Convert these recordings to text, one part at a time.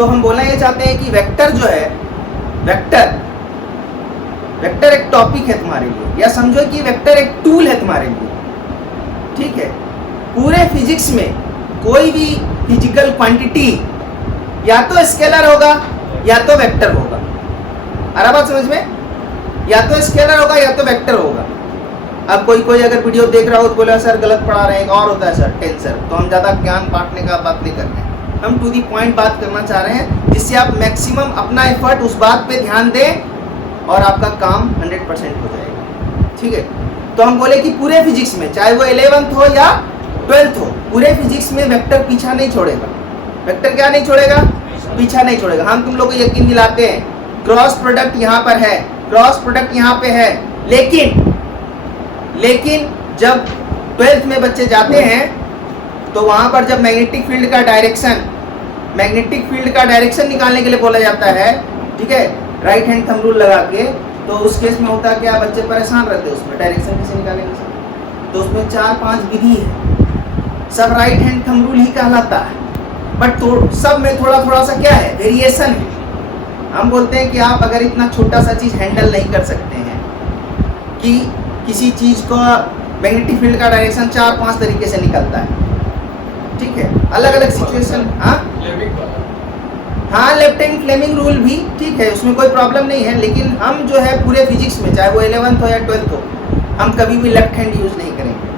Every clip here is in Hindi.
तो हम बोलना ये चाहते हैं कि वेक्टर जो है, वेक्टर एक टॉपिक है तुम्हारे लिए, या समझो कि वेक्टर एक टूल है तुम्हारे लिए, ठीक है। पूरे फिजिक्स में कोई भी फिजिकल क्वांटिटी या तो स्केलर होगा या तो वेक्टर होगा। आ रहा बात समझ में? या तो स्केलर होगा या तो वेक्टर होगा। अब कोई अगर वीडियो देख रहा हो तो बोले सर गलत पढ़ा रहे हैं, और होता है सर टेंसर, तो हम ज़्यादा ज्ञान बांटने का बात नहीं कर रहे हैं, हम टू दी पॉइंट बात करना चाह रहे हैं, जिससे आप मैक्सिमम अपना एफर्ट उस बात पे ध्यान दें और आपका काम 100% हो जाएगा, ठीक है। तो हम बोले कि पूरे फिजिक्स में, चाहे वो 11th हो या 12th हो, पूरे फिजिक्स में वेक्टर पीछा नहीं छोड़ेगा। वेक्टर क्या नहीं छोड़ेगा? पीछा नहीं छोड़ेगा। हम तुम लोग को यकीन दिलाते हैं, क्रॉस प्रोडक्ट यहाँ पर है, क्रॉस प्रोडक्ट यहाँ पे है, लेकिन जब 12th में बच्चे जाते हैं तो वहाँ पर जब मैग्नेटिक फील्ड का डायरेक्शन निकालने के लिए बोला जाता है, ठीक है, राइट हैंड थंब रूल लगा के, तो उस केस में होता क्या, बच्चे परेशान रहते हैं उसमें डायरेक्शन कैसे निकालेंगे सर। तो उसमें 4-5 विधि है, सब राइट हैंड थंब रूल ही कहलाता है, बट तो सब में थोड़ा सा क्या है, वेरिएशन है। हम बोलते हैं कि आप अगर इतना छोटा सा चीज़ हैंडल नहीं कर सकते हैं कि किसी चीज़ को मैग्नेटिक फील्ड का डायरेक्शन 4-5 तरीके से निकलता है, ठीक है, अलग अलग सिचुएशन। हाँ, लेफ्ट हैंड फ्लेमिंग रूल भी ठीक है, उसमें कोई प्रॉब्लम नहीं है, लेकिन हम जो है पूरे फिजिक्स में, चाहे वो 11th हो या 12th हो, हम कभी भी लेफ्ट हैंड यूज़ नहीं करेंगे,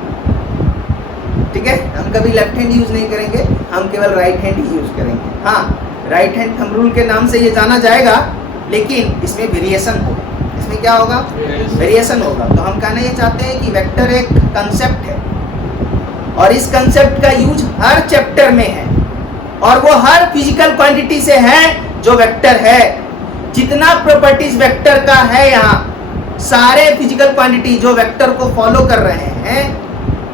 ठीक है। हम कभी लेफ्ट हैंड यूज़ नहीं करेंगे, हम केवल राइट हैंड ही यूज़ करेंगे। हाँ, राइट हैंड थंब रूल के नाम से ये जाना जाएगा, लेकिन इसमें वेरिएशन होगा। इसमें क्या होगा? वेरिएशन होगा। तो हम कहना ये चाहते हैं कि वेक्टर एक कंसेप्ट है, और इस कंसेप्ट का यूज हर चैप्टर में है, और वो हर फिजिकल क्वांटिटी से है जो वेक्टर है। जितना प्रॉपर्टीज वेक्टर का है, यहाँ सारे फिजिकल क्वांटिटी जो वेक्टर को फॉलो कर रहे हैं,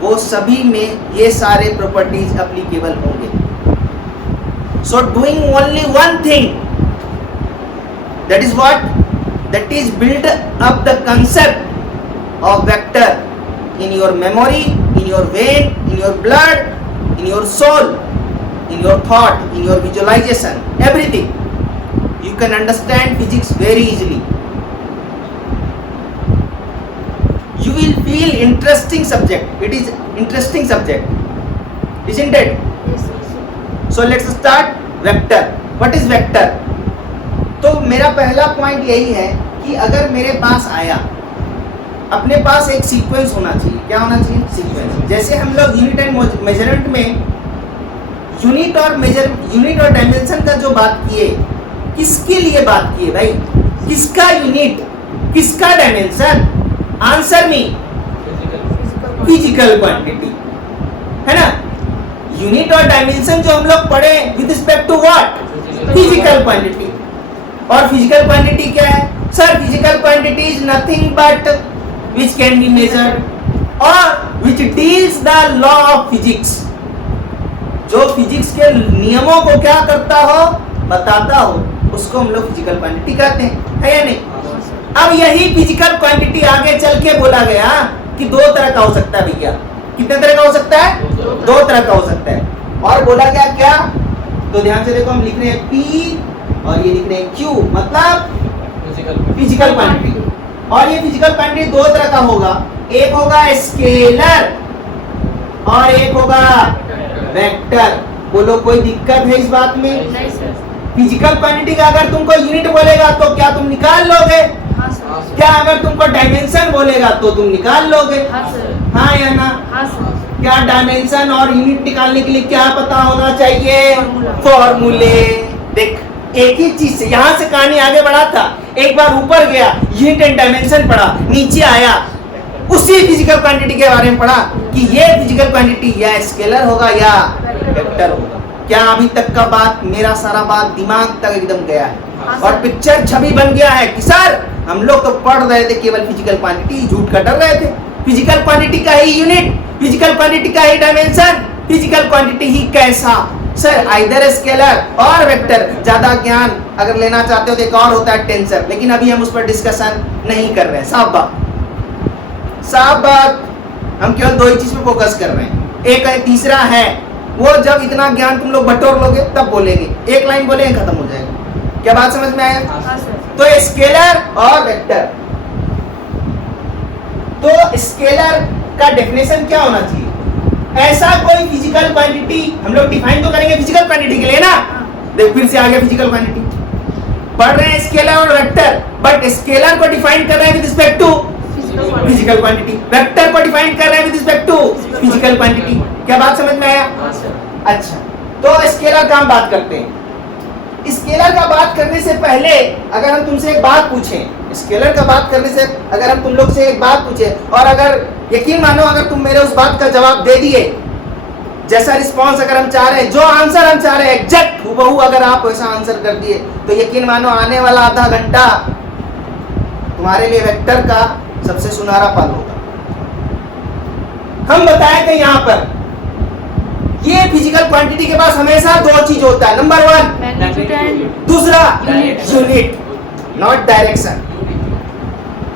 वो सभी में ये सारे प्रॉपर्टीज एप्लीकेबल होंगे। So doing only one thing, that is what, that is build up the concept of vector in your memory, in your vein, in your blood, in your soul, in your thought, in your visualization, everything. You can understand physics very easily. You will feel interesting subject. It is interesting subject, isn't it? Yes. So let's start vector. What is vector? तो मेरा पहला पॉइंट यही है कि अगर मेरे पास आया, अपने पास एक सीक्वेंस होना चाहिए। क्या होना चाहिए? सीक्वेंस। जैसे हम लोग यूनिट एंड मेजरमेंट में यूनिट और डायमेंशन का जो बात किए, किसके लिए बात किए भाई? किसका यूनिट, किसका dimension? Answer me, physical quantity, है ना। यूनिट और डायमेंशन जो हम लोग पढ़े with respect to what? Physical quantity. और फिजिकल क्वांटिटी क्या है sir? Physical quantity is nothing but which can be measured और which deals the law of physics. जो फिजिक्स के नियमों को क्या करता हो, बताता हो, उसको हम लोग फिजिकल क्वांटिटी कहते हैं, है या नहीं? अब यही फिजिकल क्वांटिटी आगे चल के बोला गया कि 2 तरह का हो सकता है भैया। कितने तरह का हो सकता है? 2 तरह का हो सकता है। और बोला गया क्या? तो ध्यान से देखो, हम लिख रहे हैं P और ये लिख रहे हैं Q, मतलब फिजिकल क्वांटिटी। और ये फिजिकल क्वांटिटी 2 तरह का होगा, एक होगा स्केलर और एक होगा वेक्टर। बोलो कोई दिक्कत है इस बात में? नहीं सर। फिजिकल क्वांटिटी का अगर तुमको यूनिट बोलेगा तो क्या तुम निकाल लोगे? हाँ सर। क्या अगर तुमको डायमेंशन बोलेगा तो तुम निकाल लोगे? हाँ सर। हाँ या ना? हाँ सर। क्या डायमेंशन और यूनिट निकालने के लिए क्या पता होना चाहिए? फॉर्मूला। फॉर्मूले। देख, एक ही चीज से यहाँ से कहानी आगे बढ़ा था, एक बार ऊपर गया, यूनिट एंड डायमेंशन पढ़ा, नीचे आया, उसी फिजिकल क्वांटिटी के बारे में पढ़ा कि ये फिजिकल क्वांटिटी या स्केलर होगा या वेक्टर होगा। क्या अभी तक का बात, मेरा सारा बात दिमाग तक एकदम गया है? हाँ और पिक्चर छवि बन गया है कि सर हम लोग तो पढ़ रहे थे केवल फिजिकल क्वांटिटी, झूठ का डर रहे थे। फिजिकल क्वांटिटी का ही यूनिट, फिजिकल क्वांटिटी का ही डायमेंशन, फिजिकल क्वांटिटी ही कैसा? सर आइदर स्केलर और वेक्टर। ज्यादा ज्ञान अगर लेना चाहते हो तो एक और होता है टेंसर, लेकिन अभी हम उस पर डिस्कशन नहीं कर रहे हैं। साफ बात, हम केवल 2 ही चीज पे फोकस कर रहे हैं। एक है, तीसरा है वो जब इतना ज्ञान तुम लोग बटोर लोगे तब बोलेंगे, एक लाइन बोलेंगे खत्म हो जाएगा। क्या बात समझ में आया? तो स्केलर और वेक्टर, तो स्केलर का डेफिनेशन क्या होना चाहिए? ऐसा कोई फिजिकल क्वांटिटी, हम लोग डिफाइन तो करेंगे फिजिकल क्वांटिटी के लिए ना, देख फिर से आ गया फिजिकल क्वांटिटी, पढ़ रहे हैं स्केलर और वेक्टर, बट स्केलर को डिफाइन कर रहे हैं with respect to physical quantity, vector को डिफाइन कर रहे हैं with respect to physical quantity. क्या बात समझ में आया? अच्छा, तो स्केलर का हम बात करते हैं। स्केलर का बात करने से पहले अगर हम तुमसे एक बात पूछें, स्केलर का बात करने से अगर हम तुम लोग से एक बात पूछें, और अगर यकीन मानो अगर तुम मेरे उस बात का जवाब दे दिए, जैसा रिस्पांस अगर हम चाह रहे हैं, जो आंसर हम चाह रहे हैं एग्जैक्ट हूबहू अगर आप वैसा आंसर कर दिए, तो यकीन मानो आने वाला आधा घंटा तुम्हारे लिए वेक्टर का सबसे सुनहरा पल होगा। हम बताए थे यहाँ पर ये फिजिकल क्वांटिटी के पास हमेशा दो चीज होता है, नंबर 1 दूसरा unit, not direction.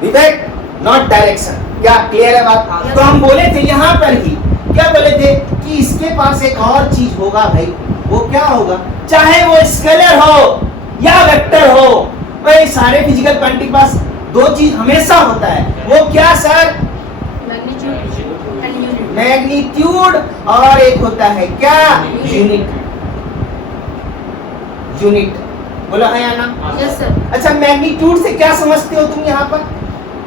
Vivek, not direction. क्या क्लियर है बात? तो हम बोले थे यहाँ पर ही, क्या बोले थे कि इसके पास एक और चीज होगा भाई, वो क्या होगा? चाहे वो स्केलर हो या वेक्टर हो, भाई सारे फिजिकल क्वांटिटी के पास दो चीज हमेशा होता है। वो क्या सर? मैग्नीट्यूड और एक होता है क्या? यूनिट। यूनिट बोला है या ना? Yes sir. अच्छा, मैग्नीट्यूड से क्या समझते हो तुम यहाँ पर?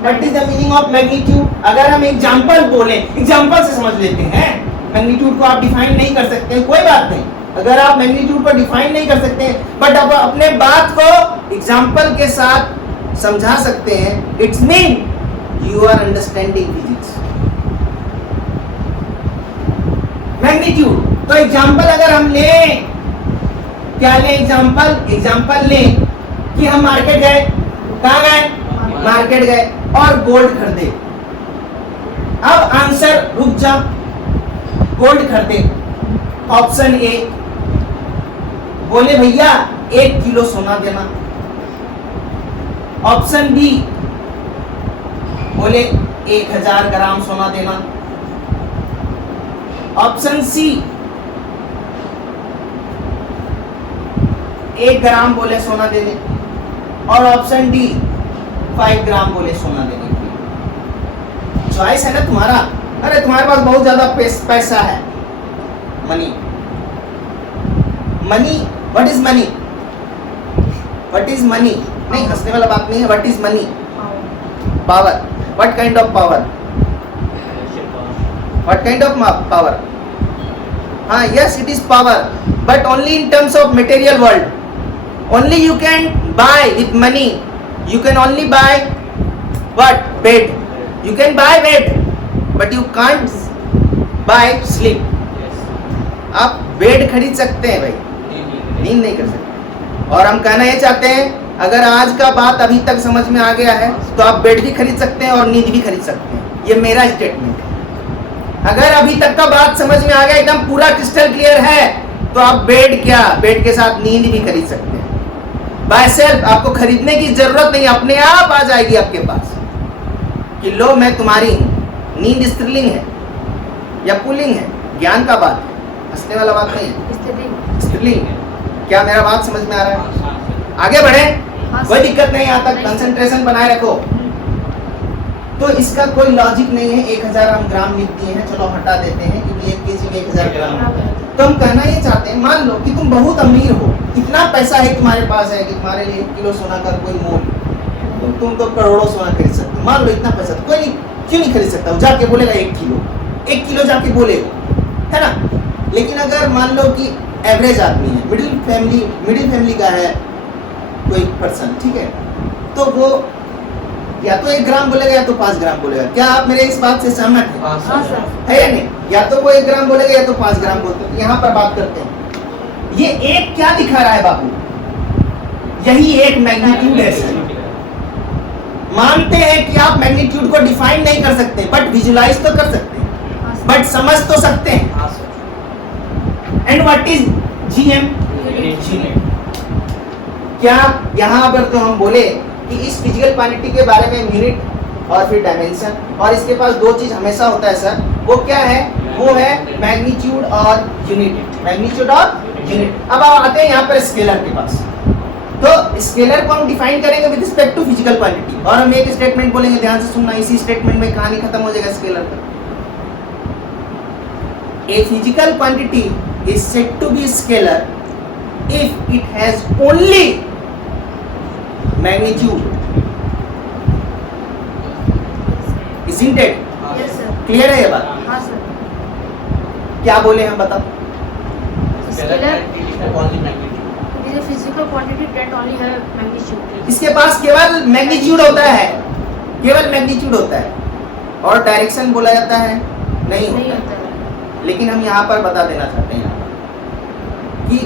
What is the meaning of magnitude? अगर हम एग्जांपल बोले, एग्जांपल से समझ लेते हैं। मैग्नीट्यूड को आप डिफाइन नहीं कर सकते, कोई बात नहीं, अगर आप मैग्नीट्यूड को डिफाइन नहीं कर सकते, बट आप अपने बात को एग्जांपल के साथ समझा सकते हैं। It's mean you are understanding physics. Magnitude, तो एग्जांपल अगर हम लें, क्या लें एग्जांपल? एग्जांपल लें कि हम मार्केट गए, कहाँ गए? मार्केट गए और गोल्ड खरीदे। अब आंसर, रुक जा, गोल्ड खरीदे। ऑप्शन ए, बोले भैया 1 किलो सोना देना। ऑप्शन बी, बोले 1000 ग्राम सोना देना। ऑप्शन सी, 1 ग्राम बोले सोना देने, और ऑप्शन डी 5 ग्राम बोले सोना देने की। चॉइस है ना तुम्हारा। अरे तुम्हारे पास बहुत ज्यादा पैसा है, money. Money, what is money? What is money? नहीं, हंसने वाला बात नहीं है। What is money? Power. What kind of power? What kind of power? Yes, it is power, but only in terms of material world. Only you can buy with money. You can only buy what? Bed. You can buy bed, but you can't buy sleep. आप बेड खरीद सकते हैं भाई, नींद नहीं कर सकते। और हम कहना ये चाहते हैं, अगर आज का बात अभी तक समझ में आ गया है तो आप बेड भी खरीद सकते हैं और नींद भी खरीद सकते हैं। ये मेरा स्टेटमेंट है। अगर अभी तक का बात समझ में आ गया, एकदम पूरा क्रिस्टल क्लियर है, तो आप बेड क्या, बेड के साथ नींद भी खरीद सकते हैं बाय सेल्फ। आपको खरीदने की जरूरत नहीं, अपने आप आ जाएगी आपके पास कि लो मैं तुम्हारी हूं। नींद स्त्रीलिंग है या पुल्लिंग है? ज्ञान का बात है, हंसने वाला बात नहीं है, स्त्रीलिंग है। क्या मेरा बात समझ में आ रहा है? आगे बढ़े, कोई दिक्कत नहीं, आता कंसंट्रेशन बनाए रखो। तो इसका कोई लॉजिक नहीं है। 1000 हम ग्राम लिख दिए हैं, चलो हटा देते हैं क्योंकि 1 केजी में 1000 ग्राम। तो हम कहना ये चाहते हैं, मान लो कि तुम बहुत अमीर हो, इतना पैसा है तुम्हारे पास है कि तुम्हारे लिए 1 किलो सोना का कोई मोल, तुम तो करोड़ों सोना खरीद सकते हो। मान लो इतना पैसा, कोई नहीं, क्यों नहीं खरीद सकता? जाके बोलेगा 1 किलो जाके बोलेगा, है ना। लेकिन अगर मान लो कि एवरेज आदमी है, मिडिल फैमिली का है कोई पर्सन, ठीक है, तो वो या तो 1 ग्राम बोलेगा या तो 5 ग्राम बोलेगा। क्या आप मेरे इस बात से सहमत हैं? है या नहीं? या तो वो 1 ग्राम बोलेगा या तो 5 ग्राम बोलते हैं। यहाँ पर बात करते हैं, ये एक क्या दिखा रहा है बाबू? यही एक मैग्नीट्यूड है सर। मानते हैं कि आप मैग्नीट्यूड को डिफाइन नहीं कर सकते, बट विजुलाइज तो कर सकते हैं, बट समझ तो सकते हैं। And what is GM? क्या यहाँ पर तो हम बोले कि इस फिजिकल क्वांटिटी के बारे में यूनिट और फिर डायमेंशन, और इसके पास दो चीज हमेशा होता है सर। वो क्या है? वो है मैग्नीट्यूड और यूनिट, मैग्नीट्यूड और यूनिट। अब आप आते हैं यहाँ पर स्केलर के पास। तो स्केलर को हम डिफाइन करेंगे with respect to physical quantity, और हम एक स्टेटमेंट बोलेंगे, ध्यान से सुनना, इसी स्टेटमेंट में कहानी खत्म हो जाएगा स्केलर का। A physical quantity is said to be scalar if it has only magnitude, isn't it? Yes, sir. Clear है ये बात? हाँ सर। क्या बोले हम, बताओ। Scalar is a physical quantity that only have magnitude. इसके पास केवल मैग्नीट्यूड होता है, केवल मैग्नीट्यूड होता है, और डायरेक्शन बोला जाता है नहीं नहीं होता होता है। है। लेकिन हम यहाँ पर बता देना चाहते हैं कि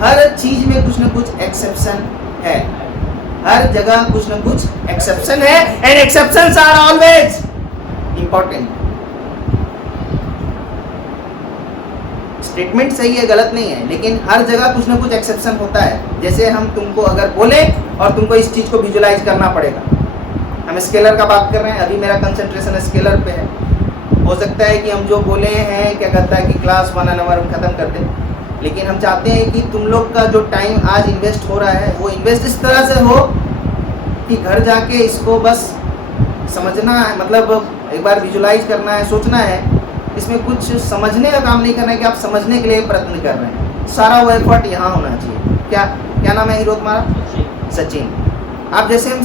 हर चीज में कुछ न कुछ एक्सेप्शन है, हर जगह कुछ न कुछ एक्सेप्शन है, and exceptions are always important. Statement सही है, गलत नहीं है, लेकिन हर जगह कुछ ना कुछ एक्सेप्शन होता है। जैसे हम तुमको अगर बोले और तुमको इस चीज को विजुलाइज करना पड़ेगा, हम स्केलर का बात कर रहे हैं, अभी मेरा कंसंट्रेशन स्केलर पे है। हो सकता है कि हम जो बोले हैं क्या कहता है कि क्लास 1 आवर हम खत्म कर दें, लेकिन हम चाहते हैं कि तुम लोग का जो टाइम आज इन्वेस्ट हो रहा है वो इन्वेस्ट इस तरह से हो कि घर जाके इसको बस समझना है, मतलब एक बार विजुलाइज करना है, सोचना है। इसमें कुछ समझने का काम नहीं करना है कि आप समझने के लिए प्रयत्न कर रहे हैं, सारा वो एफर्ट यहाँ होना चाहिए। क्या क्या नाम है हीरो तुम्हारा? सचिन। आप जैसे हम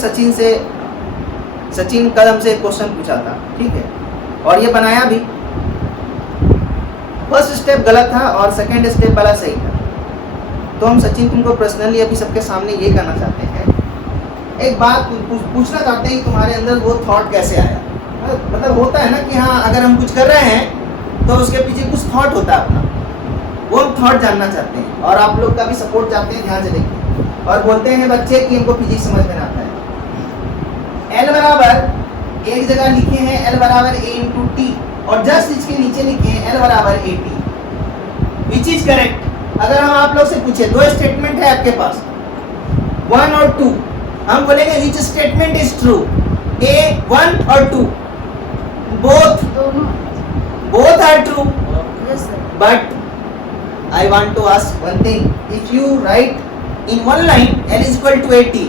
सचिन कदम से एक क्वेश्चन पूछा था, ठीक है, और ये बनाया भी। फर्स्ट स्टेप गलत था और सेकंड स्टेप वाला सही था। तो हम सचिन तुमको पर्सनली अभी सबके सामने ये कहना चाहते हैं, एक बात पूछना चाहते हैं कि तुम्हारे अंदर वो थॉट कैसे आया। मतलब होता है ना कि हाँ, अगर हम कुछ कर रहे हैं तो उसके पीछे कुछ थॉट होता है अपना, वो हम थॉट जानना चाहते हैं, और आप लोग का भी सपोर्ट चाहते हैं। ध्यान से देखिए, और बोलते हैं बच्चे कि हमको फिजिक्स समझ में आता है। एल बराबर एक जगह लिखे हैं एल बराबर ए इंटू टी, और जस्ट इसके नीचे लिखे हैं एल बराबर A T, which is correct. अगर हम आप लोग से पूछे, दो स्टेटमेंट है आपके पास, 1 और 2, हम बोलेंगे विच स्टेटमेंट इज ट्रू, ए 1 और 2, both are true. Yes, sir. But I want to ask one thing, if you write in one line L is equal to AT,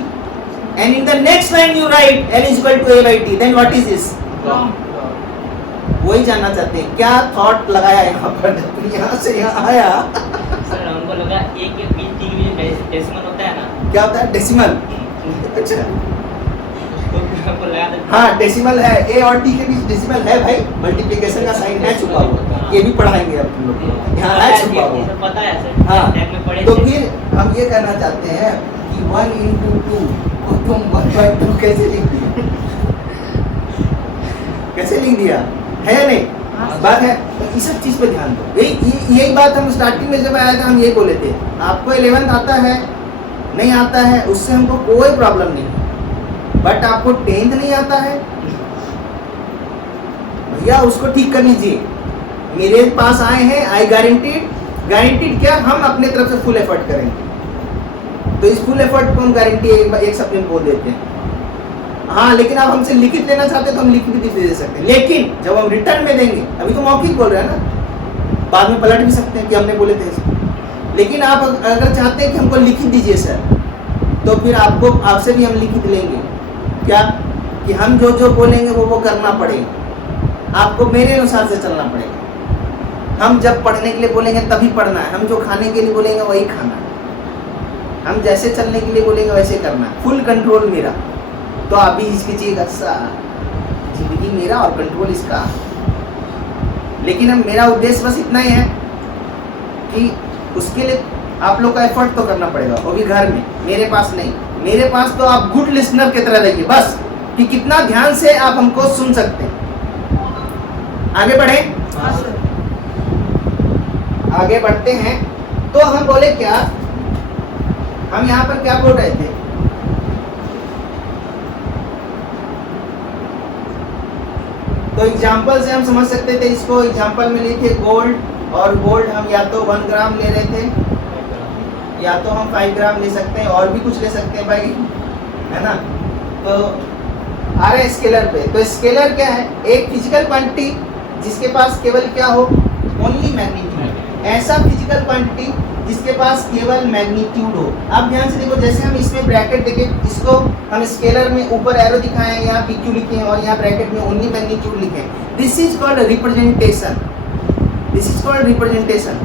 and in the next line you write L is equal to A by T, then what is this? Wrong. वही जानना चाहते हैं, क्या थॉट लगाया यहाँ पर, यहाँ से यहाँ आया। सर हमको लगा ए के बीच टी के बीच डेसिमल होता है ना। क्या होता है? डेसिमल। अच्छा, हमको लगा था। हाँ डेसिमल है, ए और टी के बीच डेसिमल है भाई, मल्टीप्लिकेशन का साइन है छुपा हुआ, ये भी पढ़ाएंगे अब तुम लोग, यहाँ है छुपा हुआ। पता है सर, हाँ, टैग में पढ़े तो थे। फिर हम ये कहना चाहते हैं कि 1 into 2 को तुम 1/2 कैसे लिख दिया? कैसे लिख दिया है या नहीं? हाँ, बात है, तो इस सब चीज पे ध्यान दो। यही बात हम स्टार्टिंग में जब आया था हम ये बोले थे, आपको 11th आता है नहीं आता है उससे हमको कोई प्रॉब्लम नहीं है, बट आपको 10th नहीं आता है भैया उसको ठीक कर लीजिए। मेरे पास आए हैं, आई गारंटीड क्या, हम अपने तरफ से फुल एफर्ट करेंगे। तो इस फुल एफर्ट को हम गारंटी एक शब्द में बोल देते हैं। हाँ, लेकिन आप हमसे लिखित लेना चाहते हैं तो हम लिखित भी दे सकते हैं, लेकिन जब हम रिटर्न में देंगे, अभी तो मौखिक बोल रहे हैं ना, बाद में पलट भी सकते हैं कि हमने बोले थे इसको। लेकिन आप अगर चाहते हैं कि हमको लिखित दीजिए सर, तो फिर आपसे भी हम लिखित लेंगे। क्या कि हम जो बोलेंगे वो करना पड़ेगा, आपको मेरे अनुसार से चलना पड़ेगा। हम जब पढ़ने के लिए बोलेंगे तभी पढ़ना है, हम जो खाने के लिए बोलेंगे वही खाना है, हम जैसे चलने के लिए बोलेंगे वैसे करना है। फुल कंट्रोल मेरा, तो आप भी हिचकिचिएगा, जिंदगी मेरा और कंट्रोल इसका। लेकिन हम मेरा उद्देश्य बस इतना ही है कि उसके लिए आप लोग का एफर्ट तो करना पड़ेगा, वो भी घर में, मेरे पास नहीं। मेरे पास तो आप गुड लिसनर की तरह रहिए बस, कि कितना ध्यान से आप हमको सुन सकते हैं। आगे बढ़े, हाँ सर। आगे बढ़ते हैं। तो हम बोले क्या, हम यहाँ पर क्या बोल रहे थे, तो एग्जाम्पल से हम समझ सकते थे इसको। एग्जाम्पल में लिखे गोल्ड, और गोल्ड हम या तो 1 ग्राम ले रहे थे, या तो हम 5 ग्राम ले सकते हैं, और भी कुछ ले सकते हैं भाई, है ना। तो आ रहे हैं स्केलर पे। तो स्केलर क्या है, एक फिजिकल क्वांटिटी जिसके पास केवल क्या हो, ओनली मैग्नीट्यूड, ऐसा फिजिकल क्वांटिटी जिसके पास केवल मैग्नीट्यूड हो। आप ध्यान से देखो, जैसे हम इसमें ब्रैकेट देखें, इसको हम स्केलर में ऊपर एरो दिखाएं, यहाँ PQ लिखें और यहाँ ब्रैकेट में ओनली मैग्नीट्यूड लिखें, this is called representation, this is called representation.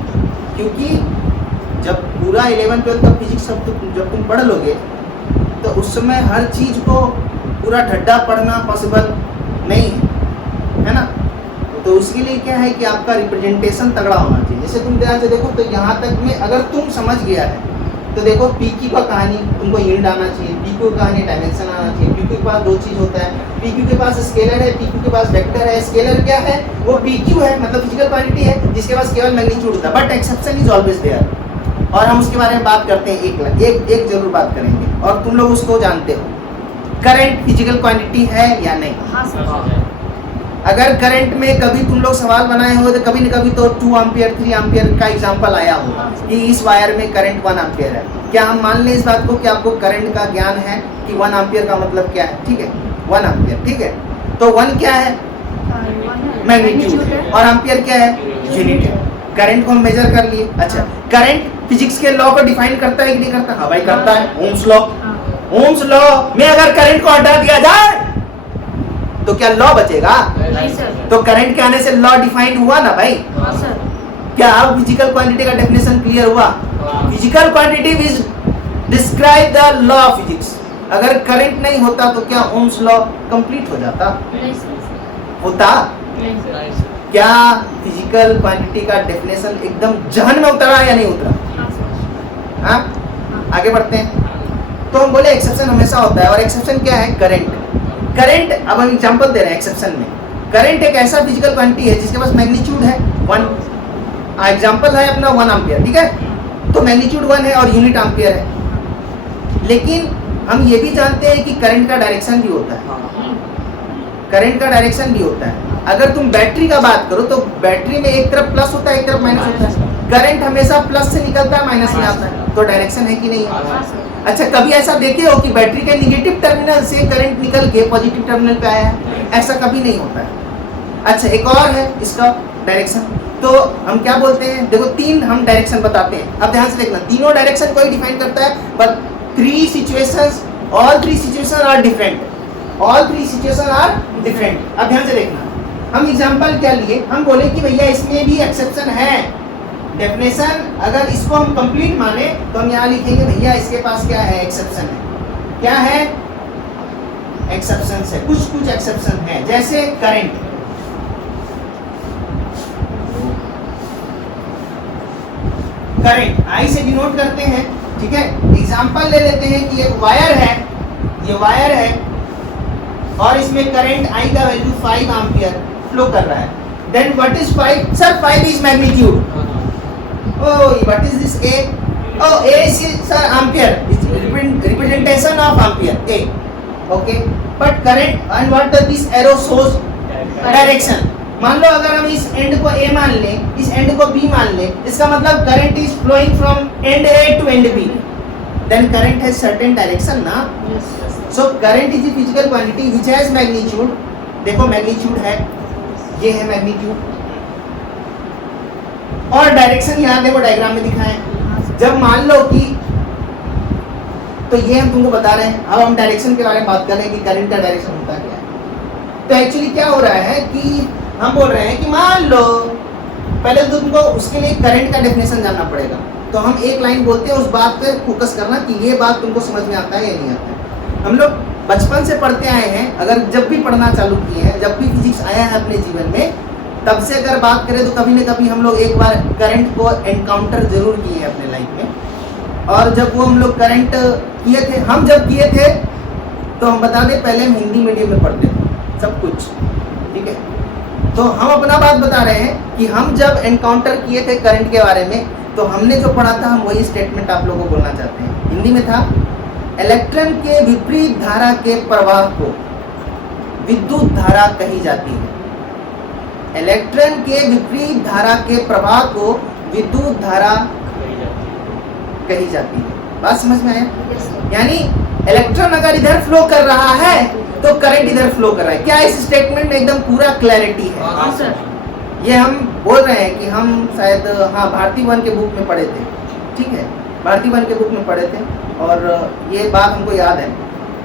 क्योंकि जब पूरा 11 12 का फिजिक्स जब तुम पढ़ लोगे तो उस समय हर चीज को पूरा ढड्डा पढ़ना पॉसिबल नहीं है ना। तो उसके लिए क्या है कि आपका रिप्रेजेंटेशन तगड़ा होना चाहिए। जैसे तुम ध्यान से देखो तो यहाँ तक में अगर तुम समझ गया है तो देखो PQ का कहानी तुमको यील्ड आना चाहिए, PQ का कहानी डायमेंशन आना चाहिए। PQ के पास दो चीज होता है, PQ के पास स्केलर है, PQ के पास वेक्टर है। स्केलर क्या है, वो PQ है, मतलब फिजिकल क्वांटिटी है जिसके पास केवल मैग्नीट्यूड होता है, but exception is always there. और हम उसके बारे में बात करते हैं, एक जरूर बात करेंगे और तुम लोग उसको जानते हो, करंट फिजिकल क्वांटिटी है या नहीं। हाँ सर। अगर करंट में कभी तुम लोग सवाल बनाए हो तो कभी न कभी तो 2 एम्पियर 3 एम्पियर का एग्जांपल आया होगा कि इस वायर में करंट 1 एम्पियर है। क्या हम मान लें इस बात को कि आपको करंट का ज्ञान है कि 1 एम्पियर का मतलब क्या है? ठीक है, 1 एम्पियर, ठीक है। तो 1 क्या है? मैग्नीट्यूड, और एम्पियर क्या है? यूनिट है। करंट को हम मेजर कर लिए। अच्छा, करंट फिजिक्स के लॉ को डिफाइन करता है कि नहीं करता? हाँ भाई करता है, ओम्स लॉ। ओम्स लॉ में अगर करंट को हटा दिया जाए तो क्या लॉ बचेगा? नहीं सर। तो करंट के आने से लॉ डिफाइंड हुआ ना भाई। हाँ सर। क्या अब फिजिकल क्वांटिटी का डेफिनेशन क्लियर हुआ? Physical quantity is describe the law of physics. अगर करंट नहीं होता तो क्या ओम्स लॉ कंप्लीट हो जाता? नहीं सर। होता? नहीं सर। क्या फिजिकल क्वांटिटी का डेफिनेशन एकदम जहन में उतरा या नहीं उतरा? हाँ सर। हाँ, आगे बढ़ते हैं। तो हम बोले एक्सेप्शन हमेशा होता है, और एक्सेप्शन क्या है? करंट। करंट, अब हम एग्जांपल दे रहे हैं एक्सेप्शन में। करंट एक ऐसा फिजिकल क्वांटिटी है जिसके पास मैग्नीट्यूड है 1। एग्जांपल है अपना 1 एम्पियर, ठीक है। तो मैग्नीट्यूड 1 है और यूनिट एम्पियर है। लेकिन हम ये भी जानते हैं कि करंट का डायरेक्शन भी होता है, करंट का डायरेक्शन भी होता है। अगर तुम बैटरी का बात करो तो बैटरी में एक तरफ प्लस होता है, एक तरफ माइनस होता है। करंट हमेशा प्लस से निकलता है, माइनस में आता है, तो डायरेक्शन है कि नहीं है? हाँ सर। अच्छा, कभी ऐसा देखे हो कि बैटरी के निगेटिव टर्मिनल से करंट निकल के पॉजिटिव टर्मिनल पे आया है? ऐसा कभी नहीं होता है। अच्छा, एक और है इसका डायरेक्शन। तो हम क्या बोलते हैं, देखो 3 हम डायरेक्शन बताते हैं। अब ध्यान से देखना, तीनों डायरेक्शन कोई डिफाइन करता है, but 3 situations, all 3 situation are different, all 3 situation are different. अब ध्यान से देखना, हम एग्जांपल क्या लिए, हम बोले कि भैया इसमें भी एक्सेप्शन है। डेफिनेशन अगर इसको हम कंप्लीट माने तो हम यहाँ लिखेंगे भैया इसके पास क्या है? एक्सेप्शन है। क्या है? एक्सेप्शन है, कुछ एक्सेप्शन है। जैसे करंट, करंट आई से डिनोट करते हैं, ठीक है। एग्जांपल ले लेते हैं कि एक वायर है, ये वायर है और इसमें करंट आई का वैल्यू 5 एम्पियर फ्लो कर रहा है। Then what is 5? Sir 5 is magnitude. Oh, what is this A? Oh, A is sir ampere. It's representation of ampere. A. Okay. But current and what does this arrow shows? Direction. मान लो अगर हम इस एंड को A मान लें, इस एंड को B मान लें, इसका मतलब current is flowing from end A to end B. Then current has certain direction ना? So current is a physical quantity which has magnitude. देखो मैग्नीट्यूड है, ये है मैग्नीट्यूड, और डायरेक्शन यहाँ देखो डायग्राम में दिखाएं। जब मान लो कि, तो ये हम तुमको बता रहे हैं, अब हम डायरेक्शन के बारे में बात कर रहे हैं कि करंट का डायरेक्शन होता क्या है। तो एक्चुअली क्या हो रहा है कि हम बोल रहे हैं कि मान लो, पहले तो तुमको उसके लिए करंट का डेफिनेशन जानना पड़ेगा। तो हम एक लाइन बोलते हैं, उस बात पे फोकस करना कि ये बात तुमको समझ में आता है या नहीं आता है। हम लोग बचपन से पढ़ते आए हैं, अगर जब भी पढ़ना चालू किए हैं, जब भी फिजिक्स आया है अपने जीवन में, तब से अगर बात करें तो कभी न कभी हम लोग एक बार करंट को एनकाउंटर जरूर किए हैं अपने लाइफ में। और जब वो हम लोग करंट किए थे, हम जब किए थे तो हम बता दें, पहले हम हिंदी मीडियम में पढ़ते थे सब कुछ, ठीक है। तो हम अपना बात बता रहे हैं कि हम जब एनकाउंटर किए थे करंट के बारे में, तो हमने जो पढ़ा था हम वही स्टेटमेंट आप लोगों को बोलना चाहते हैं। हिंदी में था, इलेक्ट्रॉन के विपरीत धारा के प्रवाह को विद्युत धारा कही जाती है। इलेक्ट्रॉन के विपरीत धारा के प्रवाह को विद्युत धारा कही जाती है। बात समझ में आया? यानी इलेक्ट्रॉन अगर इधर फ्लो कर रहा है तो करंट इधर फ्लो कर रहा है। क्या इस स्टेटमेंट में एकदम पूरा क्लैरिटी है? हाँ सर। ये हम बोल रहे हैं कि हम शायद हाँ भारती वन के बुक में पढ़े थे, ठीक है, भारती वन के बुक में पढ़े थे और ये बात हमको याद है।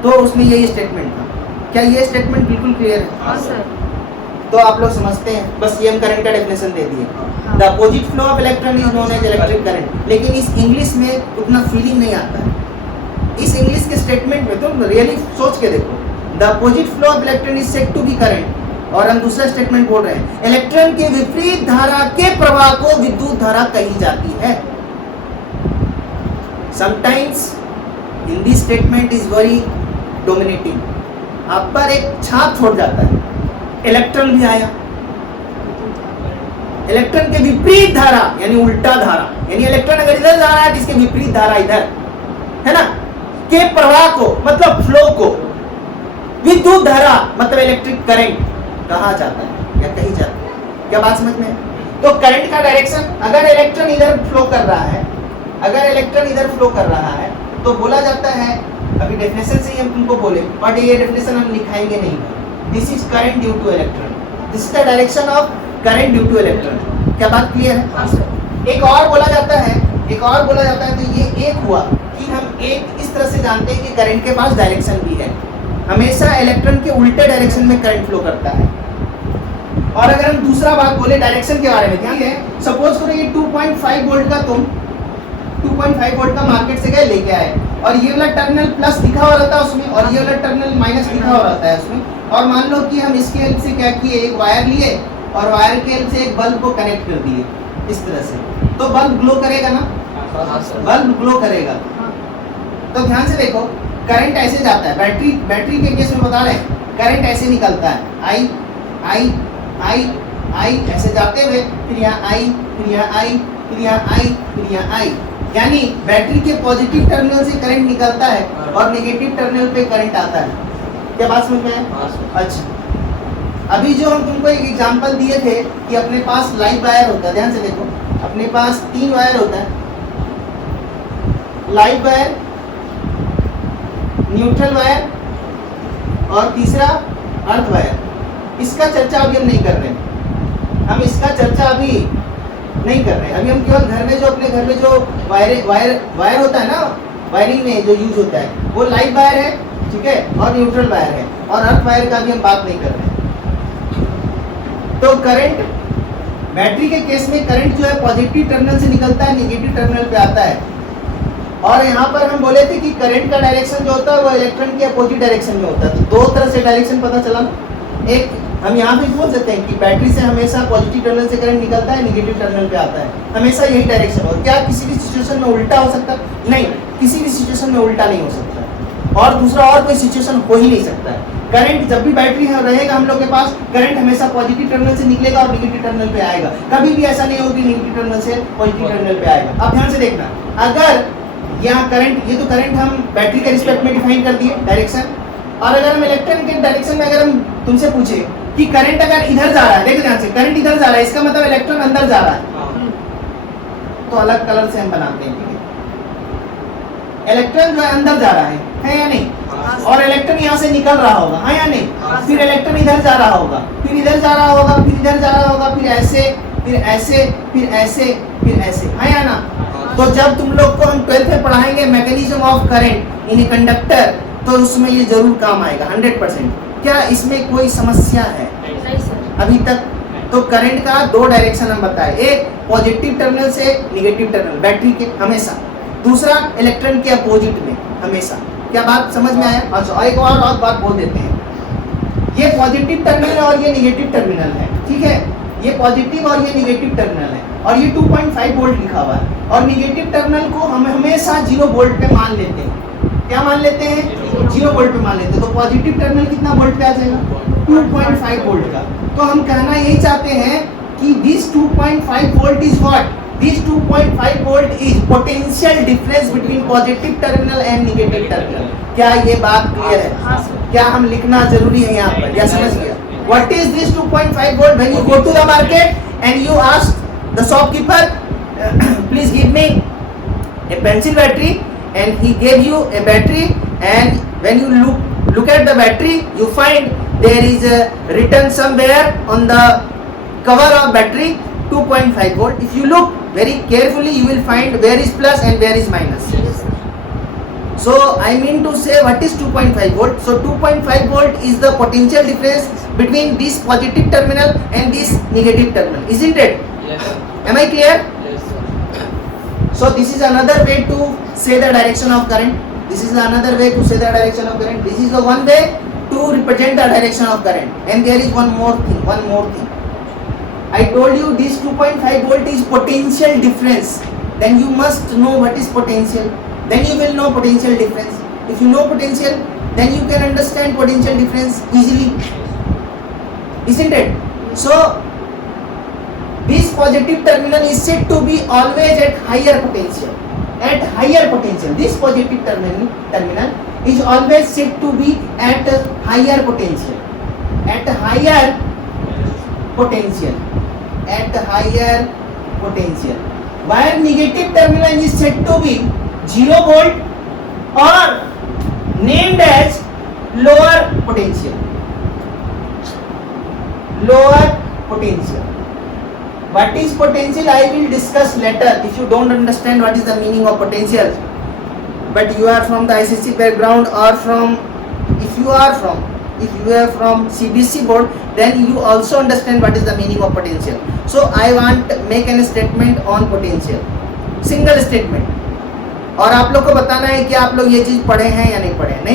तो उसमें यही स्टेटमेंट था। क्या ये स्टेटमेंट बिल्कुल क्लियर है? हाँ सर। तो आप लोग समझते हैं, बस ये हम करंट का डेफिनेशन दे दिए। The opposite flow of electron is known as electric current. लेकिन इस इंग्लिश में उतना फीलिंग नहीं आता है। इस इंग्लिश के स्टेटमेंट में तुम रियली सोच के देखो, the opposite flow of electron is said to be current, और हम दूसरा स्टेटमेंट बोल रहे हैं इलेक्ट्रॉन के विपरीत धारा के प्रवाह को विद्युत धारा कही जाती है। Sometimes Hindi statement is very dominating, आप पर एक छाप छोड़ जाता है। इलेक्ट्रॉन भी आया, इलेक्ट्रॉन के विपरीत धारा यानी उल्टा धारा, यानी इलेक्ट्रॉन अगर इधर जा रहा है तो इसके विपरीत धारा इधर है ना, के प्रवाह को मतलब फ्लो को विद्युत धारा मतलब इलेक्ट्रिक करंट कहा जाता है या कही जाती है। क्या बात समझ में है? तो करंट का डायरेक्शन, अगर इलेक्ट्रॉन इधर फ्लो कर रहा है, अगर इलेक्ट्रॉन इधर फ्लो कर रहा है तो बोला जाता है, अभी डेफिनेशन से ही हम तुमको बोले बट ये डेफिनेशन हम लिखाएंगे नहीं, this is current due two electron, this is the direction of current due two electron. क्या बात क्लियर है? हाँ सर। एक और बोला जाता है, एक और बोला जाता है, तो ये एक हुआ कि हम एक इस तरह से जानते हैं कि करंट के पास डायरेक्शन भी है, हमेशा इलेक्ट्रॉन के उल्टे डायरेक्शन में करंट फ्लो करता है। और अगर हम दूसरा बात बोले डायरेक्शन के बारे में, क्या है, सपोज करो ये 2.5 वोल्ट का तुम 2.5 वोल्ट का मार्केट से गए लेके आए, और ये वाला टर्मिनल प्लस लिखा हुआ रहता है उसमें, और ये वाला टर्मिनल माइनस लिखा हुआ रहता है उसमें, और मान लो कि हम इसके हेल्प से क्या किए, एक वायर लिए और वायर के हेल्प से एक बल्ब को कनेक्ट कर दिए इस तरह से, तो बल्ब ग्लो करेगा ना, हाँ सर। बल्ब ग्लो करेगा। हाँ। तो ध्यान से देखो, करंट ऐसे जाता है, बैटरी के केस में बता रहे हैं, करंट ऐसे निकलता है, आई आई आई आई ऐसे जाते हुए, फिर यहाँ आई, फिर यहाँ आई, फिर यहाँ आई, फिर यहाँ आई, यानी बैटरी के पॉजिटिव टर्मिनल से करंट निकलता है और नेगेटिव टर्मिनल पे करंट आता है। क्या बात समझ में आया? हाँ सर। अच्छा, अभी जो हम तुमको एक एग्जांपल दिए थे कि अपने पास लाइव वायर होता है, ध्यान से देखो, अपने पास 3 वायर होता है, लाइव वायर, न्यूट्रल वायर और तीसरा अर्थ वायर। इसका चर्चा अभी हम नहीं कर रहे हैं, हम इसका चर्चा अभी नहीं कर रहे हैं। अभी हम केवल घर में जो अपने घर में जो वायर होता है ना, वायरिंग में जो यूज होता है वो लाइव वायर है, ठीक है, और न्यूट्रल वायर है, और अर्थ वायर का भी हम बात नहीं कर रहे हैं। तो करंट, बैटरी के केस में करंट जो है पॉजिटिव टर्मिनल से निकलता है, नेगेटिव टर्मिनल पे आता है। और यहाँ पर हम बोले थे कि करंट का डायरेक्शन जो होता है वो इलेक्ट्रॉन के अपोजिट डायरेक्शन में होता है। तो 2 तरह से डायरेक्शन पता चला। एक हम यहाँ पे बोल सकते हैं कि बैटरी से हमेशा पॉजिटिव टर्मिनल से करंट निकलता है, नेगेटिव टर्मिनल पे आता है, हमेशा यही डायरेक्शन हो। क्या किसी भी सिचुएशन में उल्टा हो सकता है? नहीं, किसी भी सिचुएशन में उल्टा नहीं हो सकता, और दूसरा और कोई सिचुएशन हो ही नहीं सकता है। करंट जब भी बैटरी रहेगा हम लोग के पास, करंट हमेशा पॉजिटिव टर्मिनल से निकलेगा और नेगेटिव टर्मिनल पे आएगा। कभी भी ऐसा नहीं होगा कि नेगेटिव टर्मिनल से पॉजिटिव टर्मिनल पे आएगा। अब ध्यान से देखना, अगर यहाँ करंट, ये तो करंट हम बैटरी के रिस्पेक्ट में डिफाइन कर दिए डायरेक्शन, और अगर हम इलेक्ट्रॉन के डायरेक्शन में अगर हम तुमसे पूछे कि करंट अगर इधर जा रहा है, देखो ध्यान से, करंट इधर जा रहा है, इसका मतलब इलेक्ट्रॉन अंदर जा रहा है, तो अलग कलर से हम बनाते हैं, ठीक है। इलेक्ट्रॉन जो है अंदर जा रहा है या नहीं? और इलेक्ट्रॉन यहाँ से निकल रहा होगा, हाँ या नहीं? फिर इलेक्ट्रॉन इधर जा रहा होगा, फिर इधर जा रहा होगा, फिर इधर जा रहा होगा, फिर ऐसे, फिर ऐसे, फिर ऐसे, फिर ऐसे, हाँ या ना? तो जब तुम लोग को हम 12th में पढ़ाएंगे mechanism of current in a conductor, तो उसमें ये जरूर काम आएगा 100%। क्या इसमें कोई समस्या है नहीं सर। अभी तक? तो करंट का 2 डायरेक्शन हम बताए, एक पॉजिटिव टर्मिनल से नेगेटिव टर्मिनल बैटरी के हमेशा, दूसरा इलेक्ट्रॉन के अपोजिट में हमेशा। क्या बात समझ में आया? अच्छा, एक और बात बोल देते हैं, ये पॉजिटिव टर्मिनल और ये नेगेटिव टर्मिनल है, ठीक है, ये पॉजिटिव और ये नेगेटिव टर्मिनल है, और ये 2.5 वोल्ट लिखा हुआ है, और नेगेटिव टर्मिनल को हम हमेशा 0 वोल्ट पे मान लेते हैं। क्या मान लेते हैं? 0 वोल्ट पे मान लेते हैं। तो पॉजिटिव टर्मिनल कितना वोल्ट पे आ जाएगा? 2.5 वोल्ट का। तो हम कहना यही चाहते हैं कि this 2.5 volt is what? This 2.5 volt is potential difference between positive terminal and negative terminal. क्या ये बात क्लियर है? हाँ सर। क्या हम लिखना जरूरी है यहाँ पर? या समझ गया? What is this 2.5 volt? When you go to the market and you ask the shopkeeper, please give me a pencil battery, and he gave you a battery, and when you look at the battery, you find there is a written somewhere on the cover of battery 2.5 volt. If you look very carefully, you will find where is plus and where is minus. Yes, sir. So I mean to say, what is 2.5 volt? So 2.5 volt is the potential difference between this positive terminal and this negative terminal, isn't it? Yes, sir. Am I clear? Yes, sir. So this is another way to say the direction of current. This is another way to say the direction of current. This is the one way to represent the direction of current. And there is one more thing. I told you this 2.5 volt is potential difference. Then you must know what is potential. Then you will know potential difference. If you know potential, then you can understand potential difference easily. Isn't it? So this positive terminal is said to be always at higher potential. At higher potential. This positive terminal is always said to be at higher potential. At higher potential. At higher potential. While negative terminal is said to be 0 volt or named as lower potential. Lower potential. What is potential? I will discuss later. If you don't understand what is the meaning of potential, but you are from the ICC background or if you are from CBC board, then you also understand what is the meaning of potential. So I want to make a statement on potential, single statement. और आप लोग को बताना है कि आप लोग ये चीज़ पढ़े हैं या नहीं